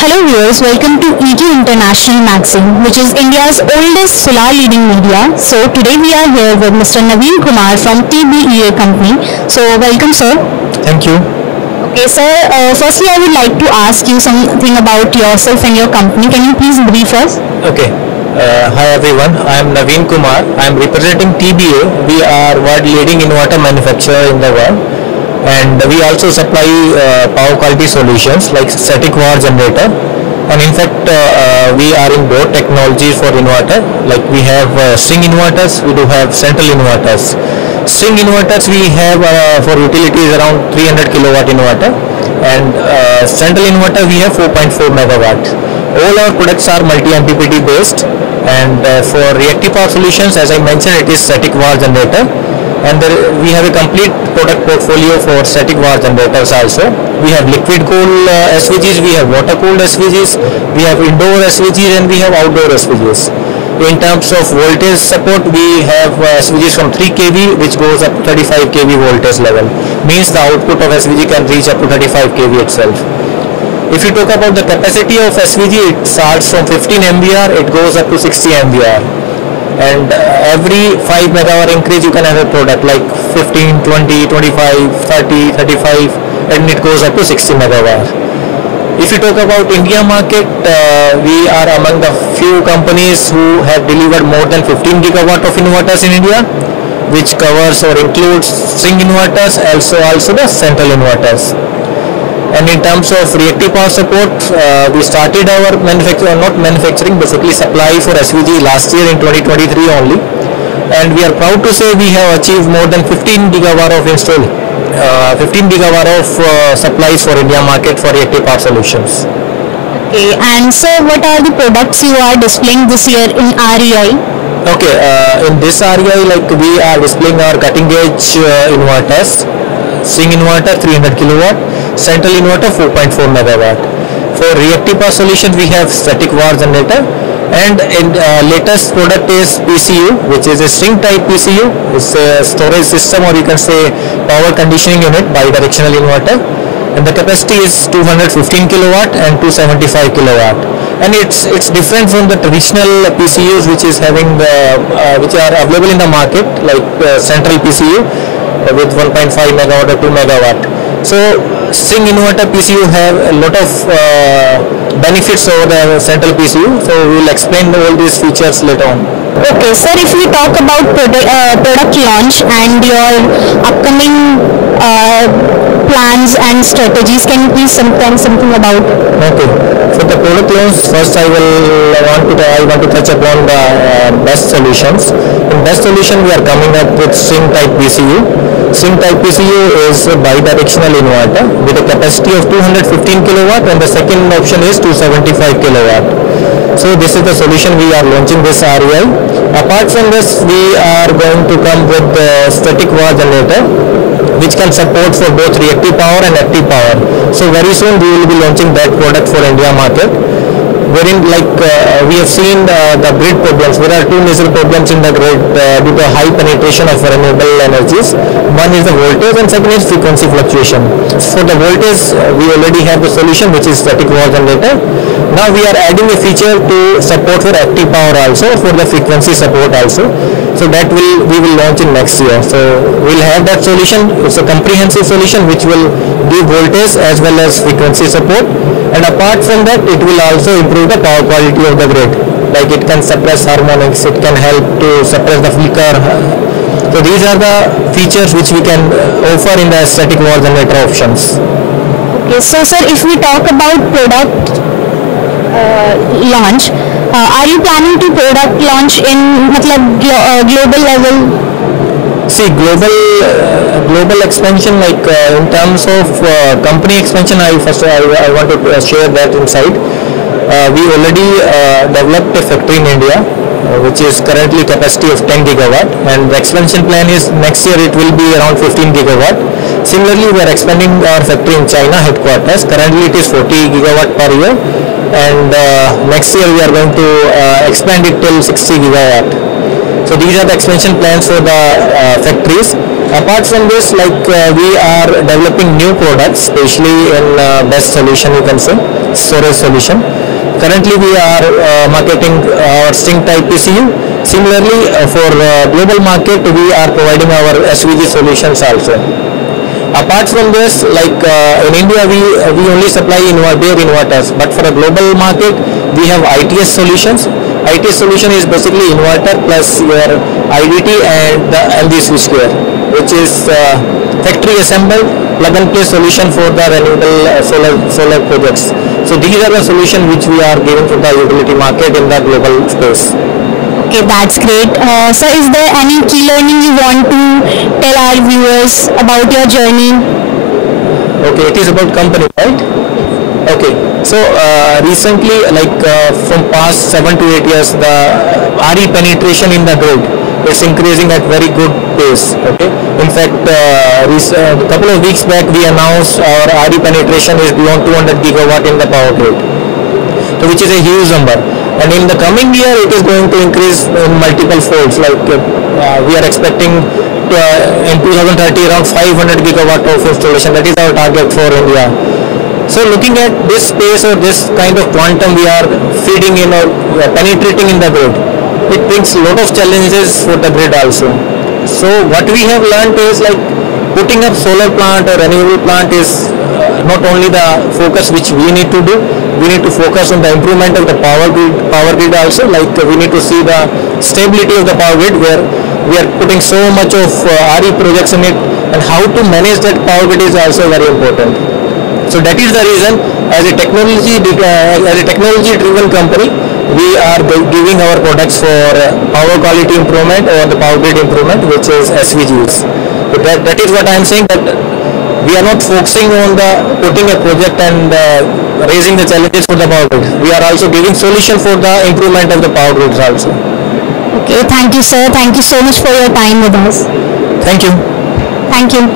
Hello viewers, welcome to ET International Magazine, which is India's oldest solar leading media. So today we are here with Mr. Naveen Kumar from TBEA company. So welcome sir. Thank you. Okay sir, firstly I would like to ask you something about yourself and your company. Can you please brief us? Okay. Hi everyone, I am Naveen Kumar. I am representing TBEA. We are world leading inverter manufacturer in the world, and we also supply power quality solutions like static power generator. And in fact, we are in both technologies for inverter. Like we have string inverters, we do have central inverters. String inverters we have for utilities around 300 kilowatt inverter, and central inverter we have 4.4 megawatt. All our products are multi-MPPT based, and for reactive power solutions, as I mentioned, it is static power generator, and we have a complete product portfolio for static power generators also. We have liquid cooled SVGs, we have water cooled SVGs, we have indoor SVGs, and we have outdoor SVGs. In terms of voltage support, we have SVGs from 3 kV which goes up to 35 kV voltage level. Means the output of SVG can reach up to 35 kV itself. If you talk about the capacity of SVG, it starts from 15 MVAR, it goes up to 60 MVAR. And every 5 megawatt increase you can have a product like 15, 20, 25, 30, 35, and it goes up to 60 megawatt. If you talk about India market, we are among the few companies who have delivered more than 15 gigawatt of inverters in India, which covers or includes string inverters, also the central inverters. And in terms of reactive power support, we started our basically supply for SVG last year in 2023 only. And we are proud to say we have achieved more than 15 gigawatt of 15 gigawatt of supplies for India market for reactive power solutions. Okay, and sir, what are the products you are displaying this year in REI? Okay, in this REI, like we are displaying our cutting edge inverters. String inverter 300 kilowatt, central inverter 4.4 megawatt. For reactive power solution, we have static power generator, and in latest product is PCU, which is a string type PCU. It's a storage system, or you can say power conditioning unit, bidirectional inverter, and the capacity is 215 kilowatt and 275 kilowatt. And it's different from the traditional PCUs which is having which are available in the market, like central PCU with 1.5 megawatt or 2 megawatt. So string inverter PCU have a lot of benefits over the central PCU. So we will explain all these features later on. Okay, sir, if we talk about product launch and your upcoming plans and strategies, can you please tell something about? Okay, for the product launch, first I want to touch upon the best solutions. In best solution, we are coming up with string type PCU. String type PCU is a bidirectional inverter with a capacity of 215 kilowatt, and the second option is 275 kilowatt. So this is the solution we are launching this REI. Apart from this, we are going to come with the static power generator, which can support for both reactive power and active power. So very soon we will be launching that product for India market, wherein we have seen the grid problems. There are two major problems in the grid due to high penetration of renewable energies. One is the voltage, and second is frequency fluctuation. For the voltage, we already have the solution, which is static power generator. Now we are adding a feature to support for active power also, for the frequency support also. So that we will launch in next year. So we'll have that solution. It's a comprehensive solution which will give voltage as well as frequency support. And apart from that, it will also improve the power quality of the grid. Like it can suppress harmonics, it can help to suppress the flicker. So these are the features which we can offer in the static power generator options. Okay, so sir, if we talk about product launch, are you planning to product launch in global level? See, global expansion, like in terms of company expansion, I want to share that inside. We already developed a factory in India, which is currently capacity of 10 gigawatt, and the expansion plan is next year it will be around 15 gigawatt. Similarly, we are expanding our factory in China headquarters. Currently it is 40 gigawatt per year, and next year we are going to expand it till 60 gigawatt. So these are the expansion plans for the factories. Apart from this, we are developing new products, especially in best solution, you can say. storage solution. Currently we are marketing our string type PCU. Similarly, for global market, we are providing our SVG solutions also. Apart from this, like in India, we only supply bare inverters, but for a global market, we have ITS solutions. ITS solution is basically inverter plus your IDT and the MV switchgear, which is factory assembled plug and play solution for the renewable solar projects. So these are the solutions which we are giving to the utility market in the global space. Okay, that's great. So is there any key learning you want to tell our viewers about your journey? Okay, it is about company, right? Okay, so recently, like from past 7 to 8 years, the RE penetration in the grid is increasing at very good pace. Okay, in fact, a couple of weeks back we announced our RE penetration is beyond 200 gigawatt in the power grid, so which is a huge number. And in the coming year, it is going to increase in multiple folds. Like we are expecting in 2030 around 500 gigawatt of installation. That is our target for India. So looking at this space or this kind of quantum we are feeding in or penetrating in the grid, it brings a lot of challenges for the grid also. So what we have learned is like putting up solar plant or renewable plant is not only the focus which we need to do. We need to focus on the improvement of the power grid also. Like we need to see the stability of the power grid, where we are putting so much of RE projects in it, and how to manage that power grid is also very important. So that is the reason, as a technology-driven company, we are giving our products for power quality improvement or the power grid improvement, which is SVGs. So that is what I am saying, that we are not focusing on the putting a project and raising the challenges for the power grid. We are also giving solution for the improvement of the power grids also. Okay, thank you, sir. Thank you so much for your time with us. Thank you. Thank you.